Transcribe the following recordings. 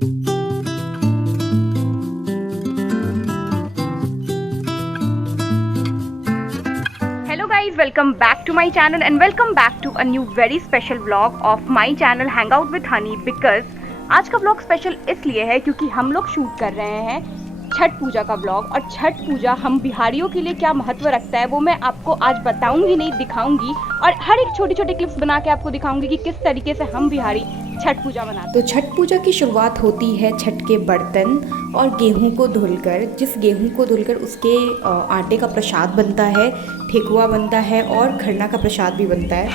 Hello guys, welcome back to my channel and welcome back to a new very special vlog of my channel Hangout with Honey because आज का vlog special इसलिए है क्योंकि हम लोग shoot कर रहे हैं छठ पूजा का व्लॉग। और छठ पूजा हम बिहारियों के लिए क्या महत्व रखता है वो मैं आपको आज बताऊंगी, नहीं दिखाऊंगी, और हर एक छोटी छोटी क्लिप्स बना के आपको दिखाऊंगी कि किस तरीके से हम बिहारी छठ पूजा मनाते हैं। तो छठ पूजा की शुरुआत होती है छठ के बर्तन और गेहूं को धुलकर, जिस गेहूं को धुलकर उसके आटे का प्रसाद बनता है, ठेकुआ बनता है और खरना का प्रसाद भी बनता है।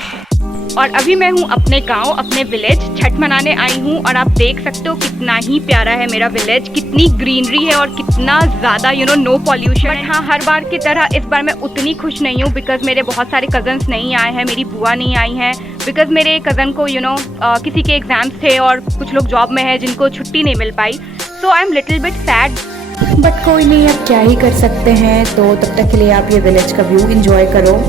और अभी मैं हूँ अपने गांव, अपने विलेज छठ मनाने आई हूँ और आप देख सकते हो कितना ही प्यारा है मेरा विलेज, कितनी ग्रीनरी है और कितना ज़्यादा नो पॉल्यूशन। बट हाँ, हर बार की तरह इस बार मैं उतनी खुश नहीं हूँ बिकॉज मेरे बहुत सारे कज़न्स नहीं आए हैं, मेरी बुआ नहीं आई हैं बिकॉज मेरे कज़न को किसी के एग्ज़ाम्स थे और कुछ लोग जॉब में है जिनको छुट्टी नहीं मिल पाई। So I am little bit sad, but कोई नहीं, आप क्या ही कर सकते हैं। तो तब तक के लिए आप ये विलेज का व्यू एंजॉय करो।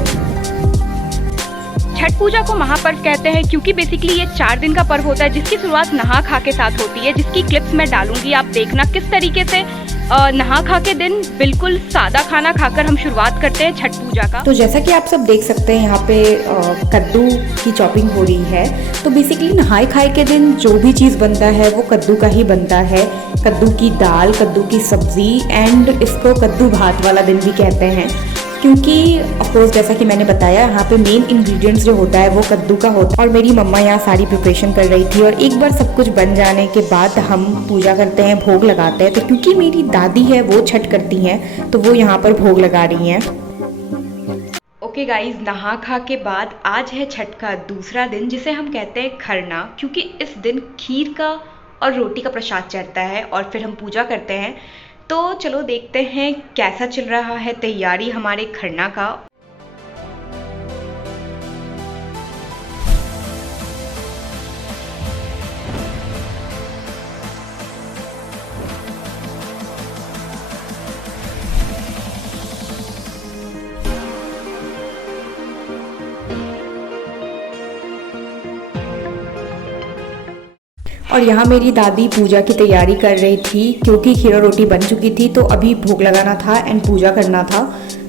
छठ पूजा को महापर्व कहते हैं क्योंकि बेसिकली ये 4 दिन का पर्व होता है जिसकी शुरुआत नहा खा के साथ होती है, जिसकी क्लिप्स मैं डालूंगी। आप देखना किस तरीके से नहा खा के दिन बिल्कुल सादा खाना खाकर हम शुरुआत करते हैं छठ पूजा का। तो जैसा कि आप सब देख सकते हैं यहाँ पे कद्दू की चॉपिंग हो रही है। तो बेसिकली नहाए खाए के दिन जो भी चीज़ बनता है वो कद्दू का ही बनता है। कद्दू की दाल, कद्दू की सब्जी एंड इसको कद्दू भात वाला दिन भी कहते हैं क्योंकि ऑफकोर्स जैसा कि मैंने बताया यहाँ पे मेन इंग्रेडिएंट्स जो होता है वो कद्दू का होता है। और मेरी मम्मा यहाँ सारी प्रिपरेशन कर रही थी और एक बार सब कुछ बन जाने के बाद हम पूजा करते हैं, भोग लगाते हैं। तो क्योंकि मेरी दादी है वो छठ करती हैं तो वो यहाँ पर भोग लगा रही हैं। ओके गाइज, नहा खा के बाद आज है छठ का दूसरा दिन जिसे हम कहते हैं खरना, क्योंकि इस दिन खीर का और रोटी का प्रसाद चढ़ता है और फिर हम पूजा करते हैं। तो चलो देखते हैं कैसा चल रहा है तैयारी हमारे खरना का। और यहाँ मेरी दादी पूजा की तैयारी कर रही थी क्योंकि खीर और रोटी बन चुकी थी तो अभी भोग लगाना था एंड पूजा करना था।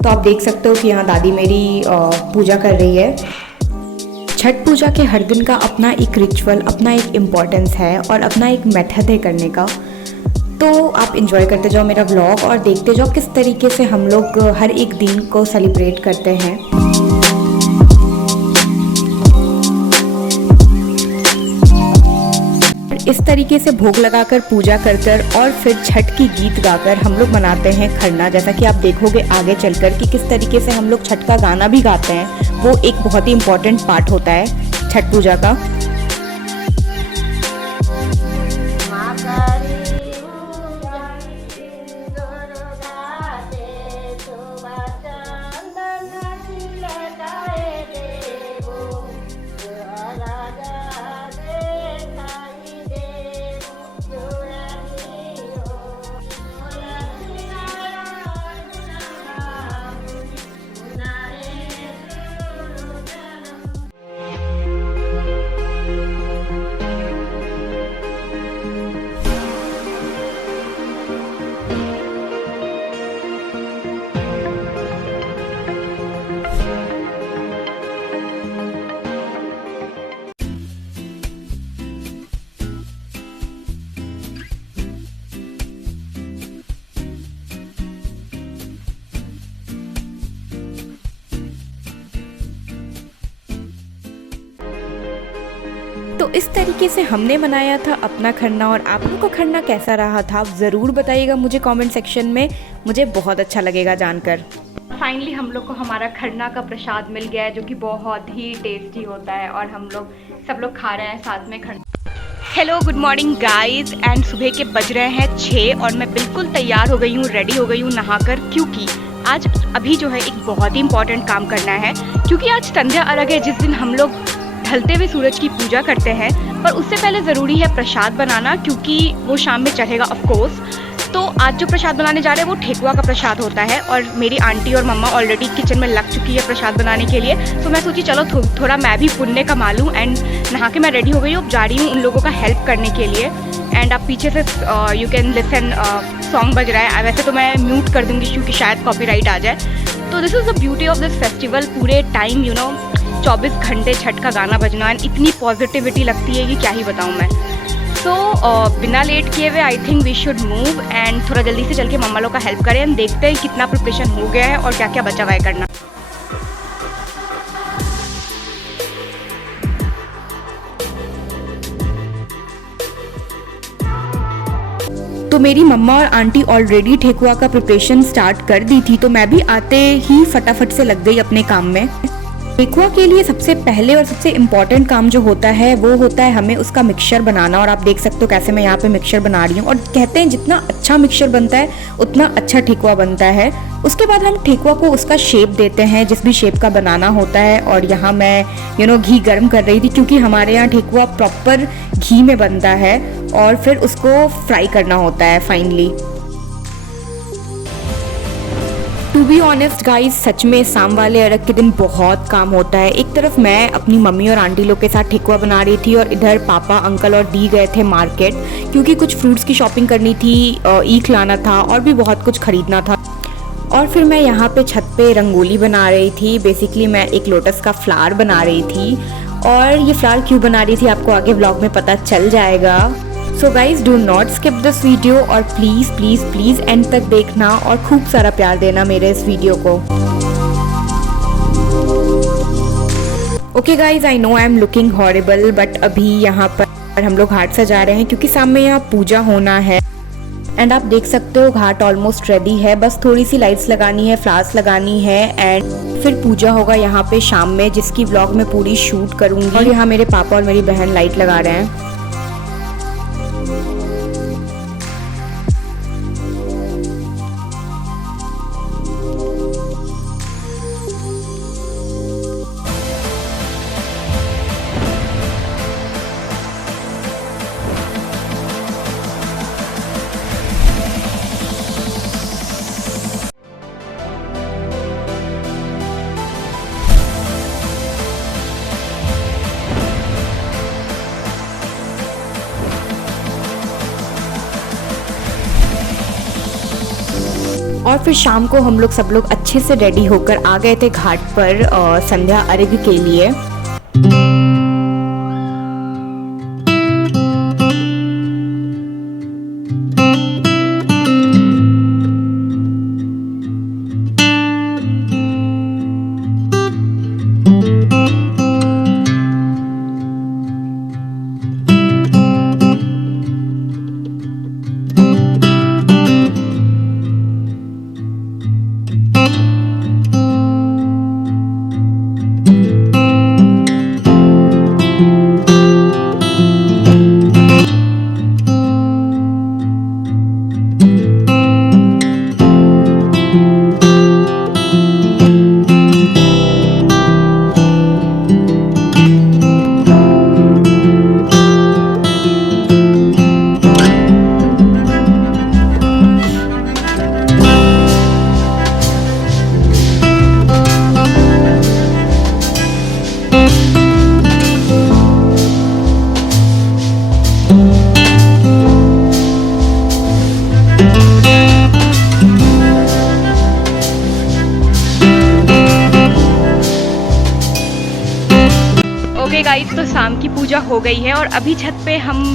तो आप देख सकते हो कि यहाँ दादी मेरी पूजा कर रही है। छठ पूजा के हर दिन का अपना एक रिचुअल, अपना एक इम्पॉर्टेंस है और अपना एक मेथड है करने का। तो आप इंजॉय करते जाओ मेरा व्लॉग और देखते जाओ किस तरीके से हम लोग हर एक दिन को सेलिब्रेट करते हैं। इस तरीके से भोग लगाकर, पूजा कर कर और फिर छठ की गीत गाकर हम लोग मनाते हैं खरना। जैसा कि आप देखोगे आगे चलकर कि किस तरीके से हम लोग छठ का गाना भी गाते हैं, वो एक बहुत ही इम्पोर्टेंट पार्ट होता है छठ पूजा का। तो इस तरीके से हमने मनाया था अपना खरना। और आप लोगों का खरना कैसा रहा था आप ज़रूर बताइएगा मुझे कमेंट सेक्शन में, मुझे बहुत अच्छा लगेगा जानकर। फाइनली हम लोग को हमारा खरना का प्रसाद मिल गया है जो कि बहुत ही टेस्टी होता है और हम लोग सब लोग खा रहे हैं साथ में Kharna. Hello, good morning guys, and सुबह के बज रहे हैं 6 और मैं बिल्कुल तैयार हो गई हूँ, रेडी हो गई हूँ नहाकर, क्योंकि आज अभी जो है एक बहुत ही इंपॉर्टेंट काम करना है। क्योंकि आज संध्या अर्घ है जिस दिन हम लोग ढलते हुए सूरज की पूजा करते हैं, पर उससे पहले ज़रूरी है प्रसाद बनाना क्योंकि वो शाम में चढ़ेगा ऑफ कोर्स। तो आज जो प्रसाद बनाने जा रहे हैं वो ठेकुआ का प्रसाद होता है और मेरी आंटी और मम्मा ऑलरेडी किचन में लग चुकी है प्रसाद बनाने के लिए। तो मैं सोची चलो थोड़ा मैं भी पुण्य कमा लूँ, एंड नहा के मैं रेडी हो गई हूँ, जा रही हूँ उन लोगों का हेल्प करने के लिए। एंड आप पीछे से यू कैन लिसन सॉन्ग बज रहा है। वैसे तो मैं म्यूट कर दूँगी क्योंकि शायद कॉपीराइट आ जाए। तो this is the beauty of this festival. पूरे टाइम 24 घंटे छठ का गाना बजना एंड इतनी पॉजिटिविटी लगती है कि क्या ही बताऊँ मैं। सो बिना लेट किए हुए I think we should move and थोड़ा जल्दी से चल के मम्मा लोग का हेल्प करें एंड देखते हैं कितना प्रिपरेशन हो गया है और क्या क्या बचा हुआ है करना। तो मेरी मम्मा और आंटी ऑलरेडी ठेकुआ का प्रिपरेशन स्टार्ट कर दी थी, तो मैं भी आते ही फटाफट से लग गई अपने काम में। ठेकुआ के लिए सबसे पहले और सबसे इम्पॉर्टेंट काम जो होता है वो होता है हमें उसका मिक्सचर बनाना। और आप देख सकते हो कैसे मैं यहाँ पे मिक्सचर बना रही हूँ। और कहते हैं जितना अच्छा मिक्सचर बनता है उतना अच्छा ठेकुआ बनता है। उसके बाद हम ठेकुआ को उसका शेप देते हैं जिस भी शेप का बनाना होता है। और यहाँ मैं घी गर्म कर रही थी क्योंकि हमारे यहाँ ठेकुआ प्रॉपर घी में बनता है और फिर उसको फ्राई करना होता है finally. To be honest guys, सच में शाम वाले अरग के दिन बहुत काम होता है। एक तरफ मैं अपनी मम्मी और आंटी लोग के साथ ठेकुआ बना रही थी और इधर पापा, अंकल और दी गए थे मार्केट क्योंकि कुछ फ्रूट्स की शॉपिंग करनी थी, ईख लाना था और भी बहुत कुछ खरीदना था। और फिर मैं यहाँ पे छत पे रंगोली बना रही थी। बेसिकली मैं एक लोटस का फ्लावर बना रही थी और ये फ्लावर क्यों बना रही थी आपको आगे व्लॉग में पता चल जाएगा। So guys do not skip this video और प्लीज़ प्लीज़ प्लीज़ एंड तक देखना और खूब सारा प्यार देना मेरे इस वीडियो को। Okay guys, I know I am looking horrible but अभी यहाँ पर हम लोग घाट सजा रहे हैं क्योंकि सामने यहाँ पूजा होना है। एंड आप देख सकते हो घाट ऑलमोस्ट रेडी है, बस थोड़ी सी लाइट्स लगानी है, फ्लावर्स लगानी है एंड फिर पूजा होगा यहाँ पे शाम में, जिसकी व्लॉग में पूरी शूट करूँगी। और यहाँ मेरे पापा और मेरी बहन लाइट लगा रहे हैं। और फिर शाम को हम लोग सब लोग अच्छे से रेडी होकर आ गए थे घाट पर संध्या अर्घ्य के लिए। ओके गाइस, तो शाम की पूजा हो गई है और अभी छत पे हम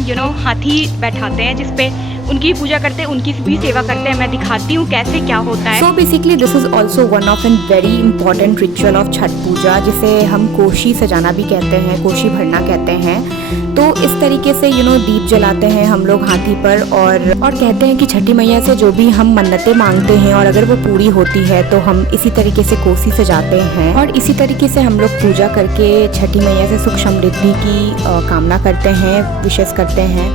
हाथी बैठाते हैं जिसपे उनकी पूजा करते हैं, उनकी भी सेवा करते हैं। मैं दिखाती हूँ कैसे क्या होता है। So basically this is also one of an very important ritual of Chhath Puja, जिसे हम कोशी सजाना भी कहते हैं, कोशी भरना कहते हैं। तो इस तरीके से दीप जलाते हैं हम लोग हाथी पर और कहते हैं कि छठी मैया से जो भी हम मन्नतें मांगते हैं और अगर वो पूरी होती है तो हम इसी तरीके से कोसी सजाते हैं और इसी तरीके से हम लोग पूजा करके छठी मैया से सुख समृद्धि की कामना करते हैं, विशेष करते हैं।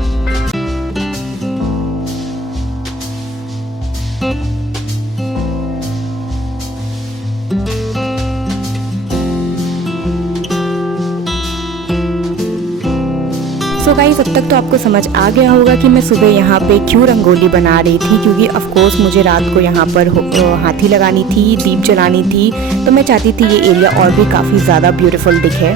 सो गाइस, अब तक तो आपको समझ आ गया होगा कि मैं सुबह यहाँ पे क्यों रंगोली बना रही थी, क्योंकि ऑफ कोर्स मुझे रात को यहाँ पर हाथी लगानी थी, दीप जलानी थी, तो मैं चाहती थी ये एरिया और भी काफ़ी ज़्यादा ब्यूटीफुल दिखे।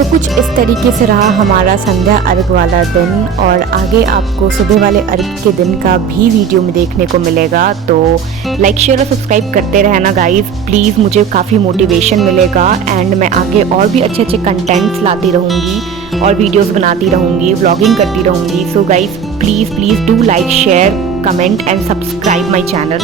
तो कुछ इस तरीके से रहा हमारा संध्या अर्घ वाला दिन, और आगे आपको सुबह वाले अर्घ के दिन का भी वीडियो में देखने को मिलेगा। तो लाइक शेयर और सब्सक्राइब करते रहना गाइस प्लीज़, मुझे काफ़ी मोटिवेशन मिलेगा एंड मैं आगे और भी अच्छे अच्छे कंटेंट्स लाती रहूँगी और वीडियोस बनाती रहूँगी, व्लॉगिंग करती रहूँगी। So guys please do like share comment and subscribe my channel.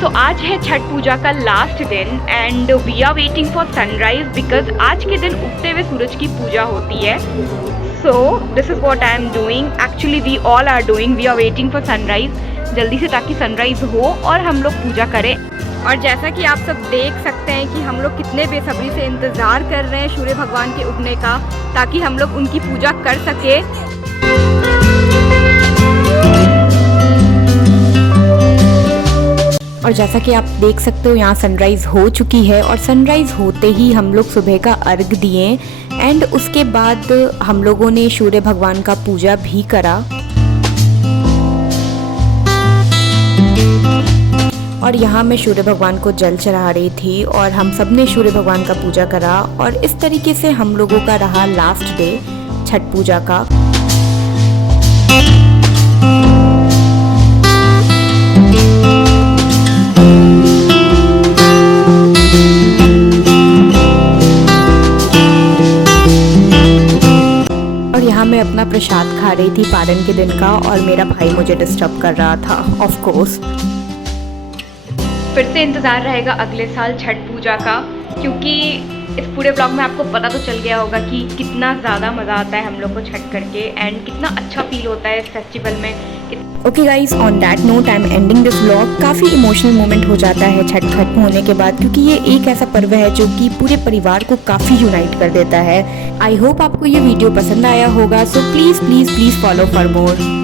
तो आज है छठ पूजा का लास्ट दिन and we are waiting for sunrise because आज के दिन उगते हुए सूरज की पूजा होती है। So this is what I am doing, actually we all are doing, we are waiting for sunrise जल्दी से ताकि सनराइज हो और हम लोग पूजा करें। और जैसा कि आप सब देख सकते हैं कि हम लोग कितने बेसब्री से इंतज़ार कर रहे हैं सूर्य भगवान के उगने का ताकि हम लोग उनकी पूजा कर सके। और जैसा कि आप देख सकते हो यहाँ सनराइज़ हो चुकी है और सनराइज़ होते ही हम लोग सुबह का अर्घ दिए एंड उसके बाद हम लोगों ने सूर्य भगवान का पूजा भी करा। और यहाँ मैं सूर्य भगवान को जल चढ़ा रही थी और हम सब ने सूर्य भगवान का पूजा करा और इस तरीके से हम लोगों का रहा लास्ट डे छठ पूजा का। यहाँ मैं अपना प्रसाद खा रही थी पारण के दिन का और मेरा भाई मुझे डिस्टर्ब कर रहा था ऑफ कोर्स। फिर से इंतज़ार रहेगा अगले साल छठ पूजा का, क्योंकि इस पूरे ब्लॉग में आपको पता तो चल गया होगा कि कितना ज़्यादा मज़ा आता है हम लोग को छठ करके एंड कितना अच्छा फील होता है इस फेस्टिवल में। Okay guys, on that note I am ending this vlog. काफ़ी इमोशनल मोमेंट हो जाता है छठ खत्म होने के बाद, क्योंकि ये एक ऐसा पर्व है जो कि पूरे परिवार को काफ़ी यूनाइट कर देता है। आई होप आपको ये वीडियो पसंद आया होगा, so please follow for more.